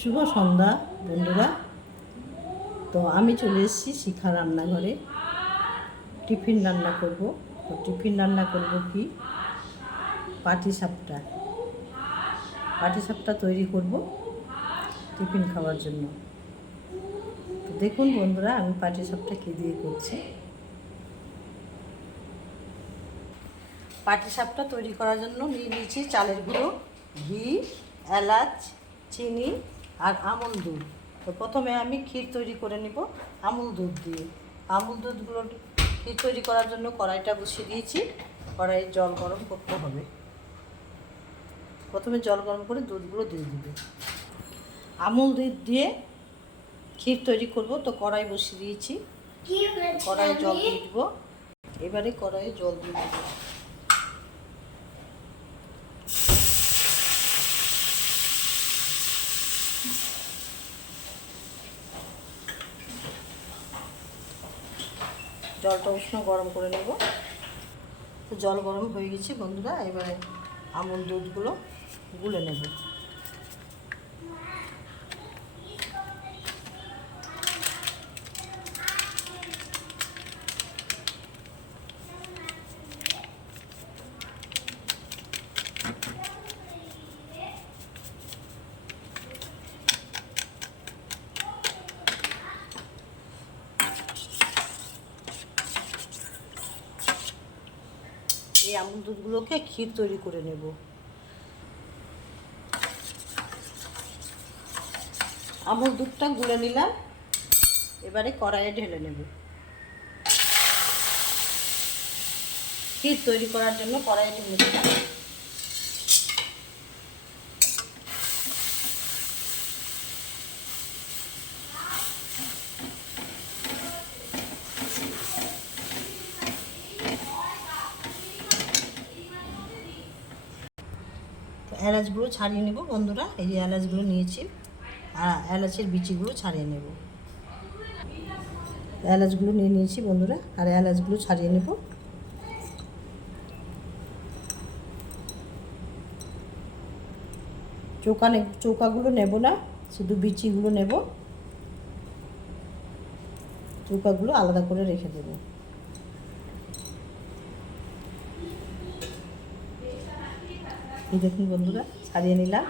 শুভ সন্ধ্যা, বন্ধুরা। তো আমি চলে এসেছি শিখা রান্নাঘরে। টিফিন রান্না করব। তো টিফিন রান্না করব কি? পাটি সাপটা। পাটি সাপটা তৈরি করব টিফিন খাওয়ার জন্য। তো দেখুন বন্ধুরা, আমি পাটি সাপটা কী দিয়ে করছি। পাটি সাপটা তৈরি করার জন্য নিয়ে নিয়েছি চালের গুঁড়ো, ঘি, এলাচ, চিনি আর আমুল দুধ। তো প্রথমে আমি ক্ষীর তৈরি করে নিব আমুল দুধ দিয়ে। আমুল দুধগুলো ক্ষীর তৈরি করার জন্য কড়াইটা বসিয়ে দিয়েছি। কড়াইয়ে জল গরম করতে হবে। প্রথমে জল গরম করে দুধগুলো দিয়ে দিবে। আমুল দুধ দিয়ে ক্ষীর তৈরি করব তো কড়াই বসিয়ে দিয়েছি। কড়াইয়ে জল দিয়ে দিব। এবারে কড়াইয়ে জল দিয়ে দিব। জলটা উষ্ণ গরম করে নেব। তো জল গরম হয়ে গেছে বন্ধুরা, এবারে আমুল দুধগুলো গুলে নেব। এই আমুল দুধগুলোকে ক্ষীর তৈরি করে নেব। আমুল দুধটা গুলে নিলাম, এবারে কড়াইয়ে ঢেলে নেব। ক্ষীর তৈরি করার জন্য কড়াইয়ে ঢেলে দিলাম এলাচগুলো ছাড়িয়ে নেব বন্ধুরা, এই যে এলাচগুলো নিয়েছি। আর এলাচের বিচিগুলো ছাড়িয়ে নেব। এলাচগুলো নিয়ে নিয়েছি বন্ধুরা, আর এলাচগুলো ছাড়িয়ে নেব। চৌকা নে, চৌকাগুলো নেব না, শুধু বিচিগুলো নেব। চৌকাগুলো আলাদা করে রেখে দেবো। এই দেখুন বন্ধুরা, ছাড়িয়ে নিলাম।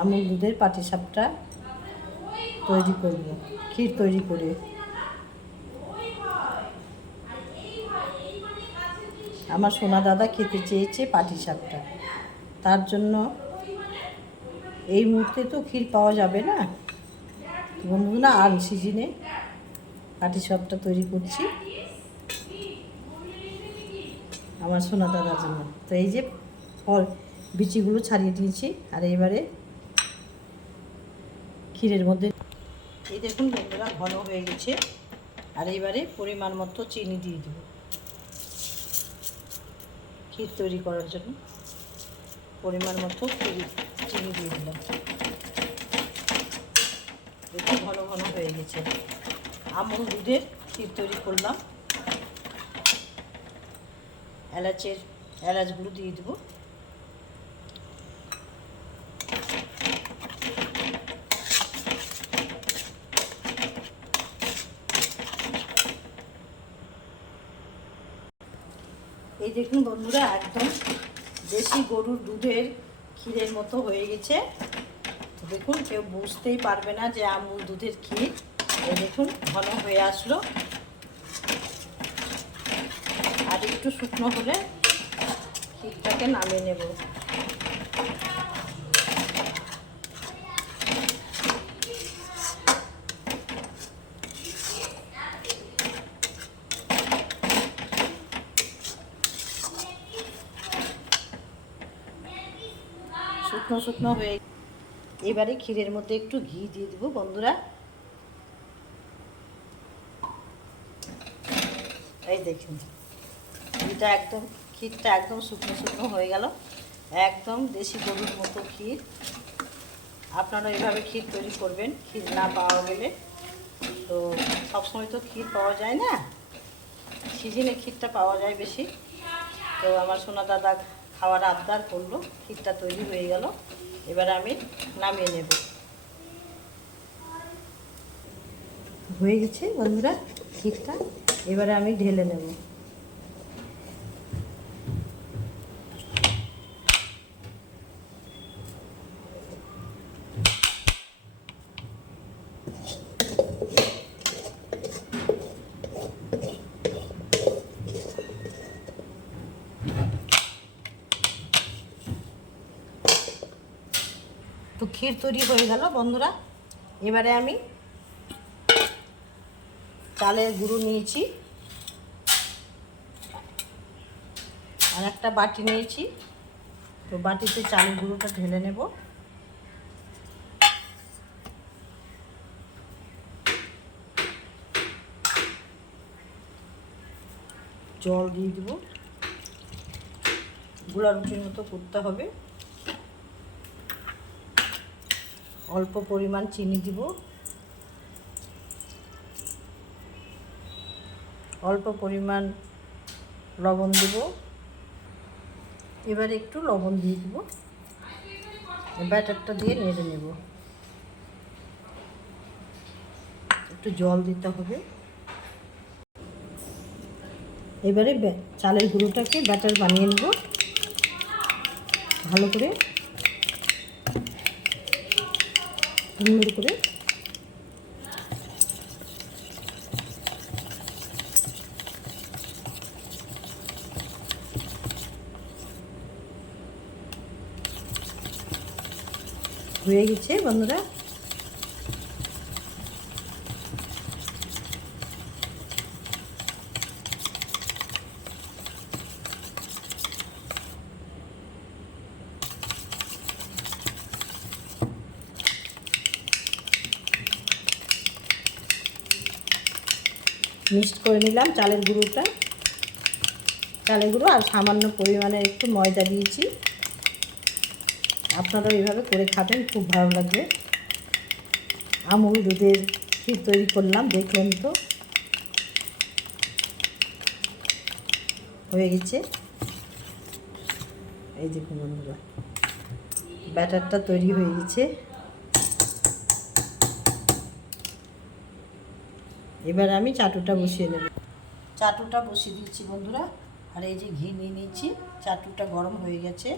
আমুল দুধের পাটিসাপটা তৈরি করব ক্ষীর তৈরি করে। আমার সোনা দাদা খেতে চেয়েছে পাটিসাপটা তার জন্য এই মুহূর্তে তো ক্ষীর পাওয়া যাবে না। বন্ধুরা, আন সিজনে পাটিসাপটা তৈরি করছি। আমার সোনা দাদার জন্য। তো এই যে ফল, বিচিগুলো ছাড়িয়ে দিয়েছি। আর এবারে ক্ষীরের মধ্যে এই দেখুন বন্ধুরা, ঘন হয়ে গেছে। আর এবারে পরিমাণ মতো চিনি দিয়ে দেব। ক্ষীর তৈরি করার জন্য পরিমাণ মতো চিনি দিয়ে দিলাম। দেখুন ঘন ঘন হয়ে গেছে। আমুল দুধের ক্ষীর তৈরি করলাম। এলাচের, এলাচগুলো দিয়ে দেবো। এই দেখুন বন্ধুরা, একদম দেশি গরুর দুধের ক্ষীরের মতো হয়ে গেছে। দেখুন, কেউ বুঝতেই পারবে না যে আমুল দুধের ক্ষীর। এই দেখুন, ঘন হয়ে আসলো। আর একটু শুকনো হলে ক্ষীরটাকে নামিয়ে নেব। শুকনো শুকনো হয়ে এবারে ক্ষীরের মধ্যে একটু ঘি দিয়ে দেবো বন্ধুরা। এই দেখুন ঘিটা একদম ক্ষীরটা একদম শুকনো শুকনো হয়ে গেল। একদম দেশি গরুর মতো ক্ষীর। আপনারা এভাবে ক্ষীর তৈরি করবেন ক্ষীর না পাওয়া গেলে। তো সবসময় তো ক্ষীর পাওয়া যায় না? সিজনে ক্ষীরটা পাওয়া যায় বেশি। তো আমার সোনা দাদা খাওয়ার আবদার করল, ক্ষীরটা তৈরি হয়ে গেল। এবার আমি নামিয়ে নেব। হয়ে গেছে বন্ধুরা, ক্ষীরটা। এবারে আমি ঢেলে নেব। ক্ষীর তৈরি হয়ে গেল, বন্ধুরা। এবারে আমি চালের গুঁড়ো নিয়েছি। আর একটা বাটি নিয়েছি। তো বাটিতে চালের গুঁড়োটা ঢেলে নেব। জল দিয়ে দেব। গুঁড়া রুটির মতো করতে হবে। অল্প পরিমাণ চিনি দিব। অল্প পরিমাণ লবণ দিব। এবার একটু লবণ দিয়ে দিব। ব্যাটারটা দিয়ে নেড়ে নেব। একটু জল দিতে হবে। এবারে চালের গুঁড়োটাকে ব্যাটার বানিয়ে নেব। ভালো করে সুন্দর করে। হয়ে গেছে বন্ধুরা। মিক্সড করে নিলাম চালের গুঁড়োটা। চালের গুঁড়ো আর সামান্য পরিমাণে একটু ময়দা দিয়েছি। আপনারা এইভাবে করে খাবেন, খুব ভালো লাগবে। আমুল দুধের ক্ষীর তৈরি করলাম, দেখলেন তো। হয়ে গেছে। এই দেখুন বন্ধুরা, ব্যাটারটা তৈরি হয়ে গেছে। এবার আমি চাটুটা বসিয়ে নেব। চাটুটা বসিয়ে দিচ্ছি বন্ধুরা। আর এই যে ঘি নিয়ে নিয়েছি, চাটুটা গরম হয়ে গেছে।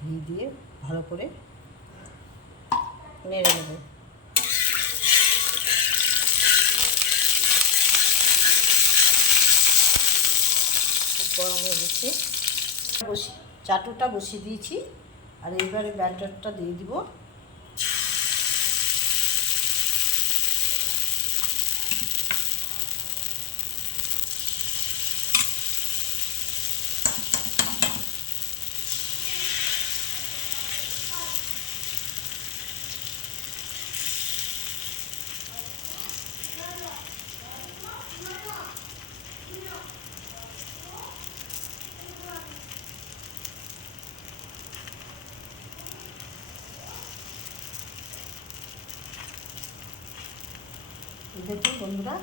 ঘি দিয়ে ভালো করে নেড়ে নেব। গরম হয়ে গেছে। বসি চাটুটা বসিয়ে দিয়েছি। আর এইবারে ব্যাটারটা দিয়ে দিব। দেখুন বন্ধুরা।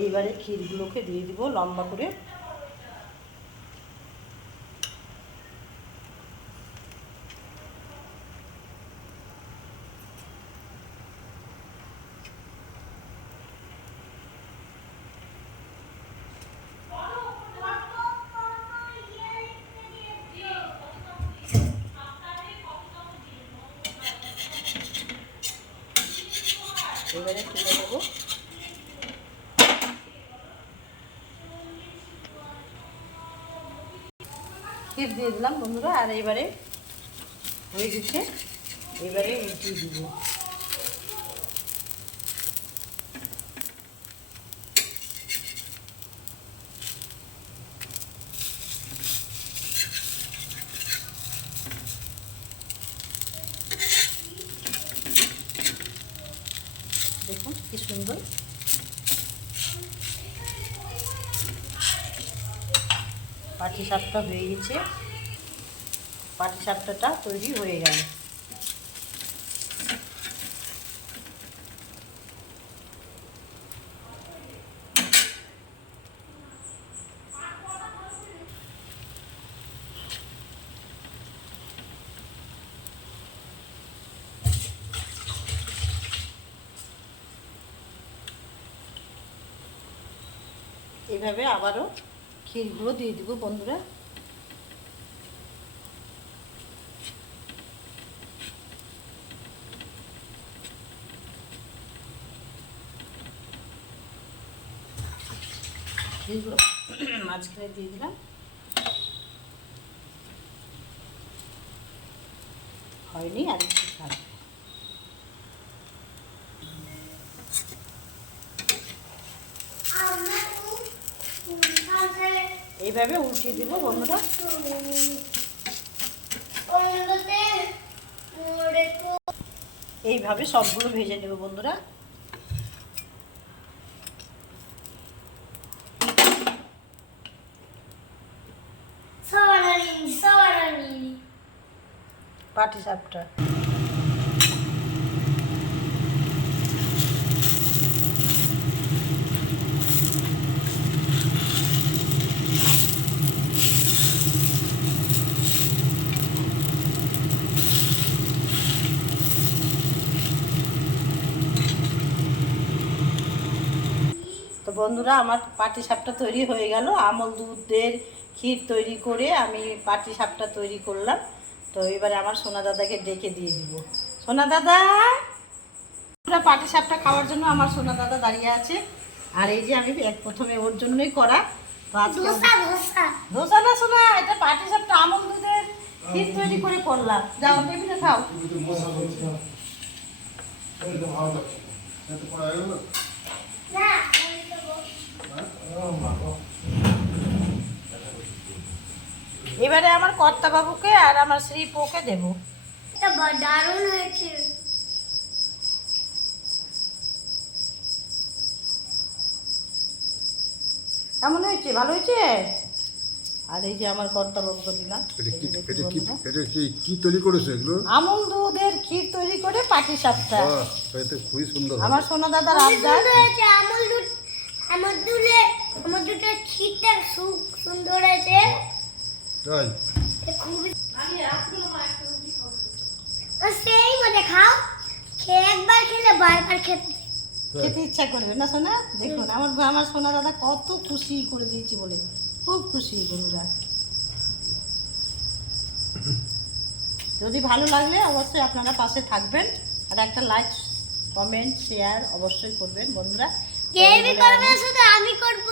এইবারে ক্ষীরগুলোকে দিয়ে দিব লম্বা করে এবারে তুলে দেবো ক্ষীর দিয়ে দিলাম বন্ধুরা আর এবারে হয়ে গেছে। এবারে উঠিয়ে দিব। পাটি সাপটা হয়ে গেছে। পাটি সাপটাটা তৈরি হয়ে গেল। এভাবে আবারও ক্ষীরগুলো দিয়ে দিব বন্ধুরা। ক্ষীরগুলো মাঝখানে দিয়ে দিলাম। হয়নি আর একটু থাকবে এইভাবে উল্টিয়ে দিব বন্ধুরা। এইভাবে সবগুলো ভেজে নেব বন্ধুরা। পাটি সাপটা। বন্ধুরা আমার পাটি সাপটা তৈরি হয়ে গেল। আমল দুধের ক্ষীর তৈরি করে আমি পাটি সাপটা তৈরি করলাম। তো এবারে আমার সোনা দাদাকে ডেকে দিয়ে দিব। সোনা দাদা! পাটি সাপটা খাওয়ার জন্য আমার সোনা দাদা দাঁড়িয়ে আছে। আর এই যে আমি এক প্রথমে ওর জন্যই করা। ধোসা না শোনা এটা পাটি সাপটা আমল দুধের ক্ষীর তৈরি করে করলাম। যাও টেবিলে খাও। এবারে আমার কর্তা বাবুকে আর আমার শ্রী পোকে দেবো দারুণ হয়েছে। কেমন হয়েছে? ভালো হয়েছে? আর এই যে আমার কর্তা বাবুকে দিলাম। এটা কি এই যে দেখুন এটা কি বন্ধুরা। এটা কি কি তৈরি করেছে এগুলো? আমুল দুধের ক্ষীর তৈরি করে পাটি সাপটা। খুবই সুন্দর আমার সোনা দাদার খুবই আবদার। সুন্দর আমল দুধ আমল দুধে আমল দুধের সুন্দর হয়েছে তাই? খুবই সেই মধ্যে খাও। খেয়ে একবার খেলে বারবার খেতে খেতে ইচ্ছা করবে না সোনা? দেখুন আমার আমার সোনা দাদা কত খুশি করে দিয়েছি বলে। খুব খুশি বন্ধুরা যদি ভালো লাগলে অবশ্যই আপনারা পাশে থাকবেন। আর একটা লাইক কমেন্ট শেয়ার অবশ্যই করবেন বন্ধুরা। করবে শুধু আমি করব